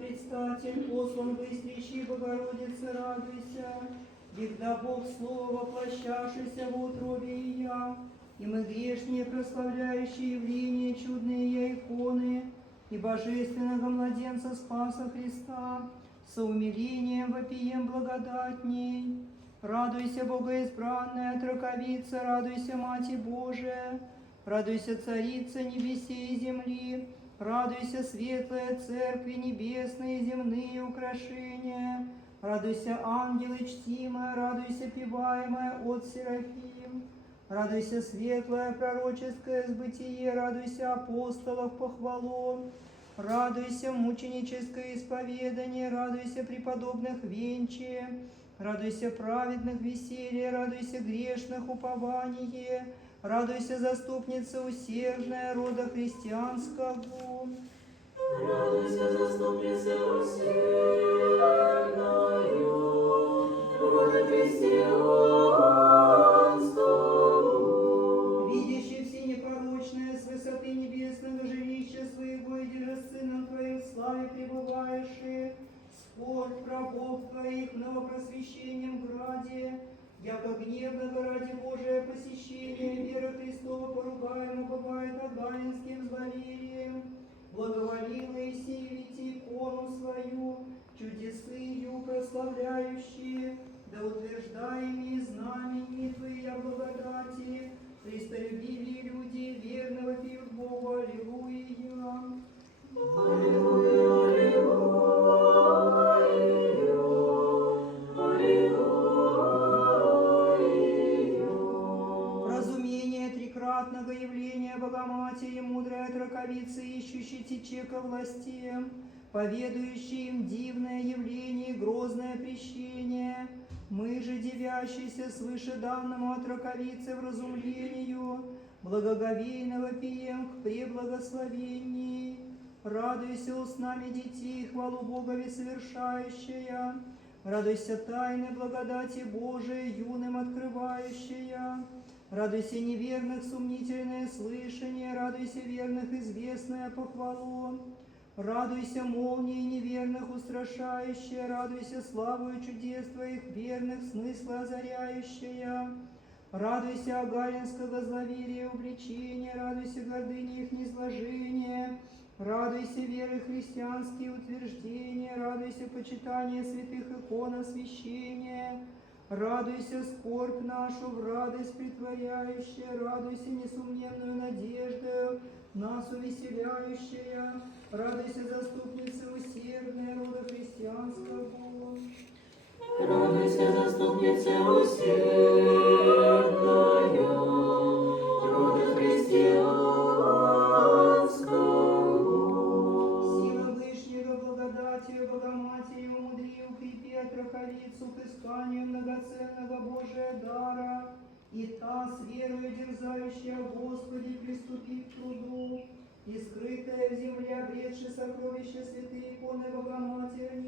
предстатель, послан быстрейший Богородице, радуйся. Когда Бог Слово, воплощавшийся в утробе и я, и мы грешнее прославляющие явления чудные иконы и божественного младенца Спаса Христа, со умилением вопием благодатней. Радуйся, Богоизбранная Троковица, радуйся, Мати Божия, радуйся, Царица небесей и земли, радуйся, светлая Церкви небесные и земные украшения, радуйся, ангелы чтимая, радуйся, певаемая от Серафим, радуйся, светлое пророческое сбытие, радуйся, апостолов похвалу, радуйся, мученическое исповедание, радуйся, преподобных венчие, радуйся, праведных веселье, радуйся, грешных упование, радуйся, заступница усердная рода христианского. Радуйся, заступница усердною рода христианского. Видящий все непорочное с высоты небесного жилища своего и держа Сыном Твоим в славе пребываешь, скорбь рабов Твоих новопросвящением граде, яко гневного ради Божия посещения вера Христова поругаема бывает аганинским зловерием, благоволила и сеявите икону свою, чудесыю прославляющие, да утверждаемые знамени Твоя благодати, христолюбивые люди верного пьют Богу, аллилуйя. Аллилуйя, аллилуйя. Разумение трикратного явления Богоматери, мудрая Троковица, ищущей тече ко властям, поведающий им дивное явление и грозное прещение, мы же, девящиеся свыше данному от Троковицы в разумлению, благоговейного пием к преблагословении, радуйся устнами детей, хвалу Богови совершающая, радуйся тайны благодати Божией, юным открывающая, радуйся неверных сомнительное слышание, радуйся верных известное похвалу, радуйся молнии неверных устрашающая, радуйся славою чудес Твоих верных смысла озаряющая, радуйся агаринского зловерия увлечения, радуйся гордыни их низложения, радуйся веры христианские утверждения, радуйся почитание святых икон освящения, радуйся скорбь нашу в радость притворяющая, радуйся несомненную надеждою нас увеселяющая, радуйся заступница усердная рода христианского. Радуйся, заступница усердная рода христианского. Сила Вышнего благодатью Богоматери умудри укрепи Троковицу к исканию многоценного Божия дара, и та с верою дерзающая Господи приступи к труду, и скрытая в земле обретши сокровища святые иконы Богоматери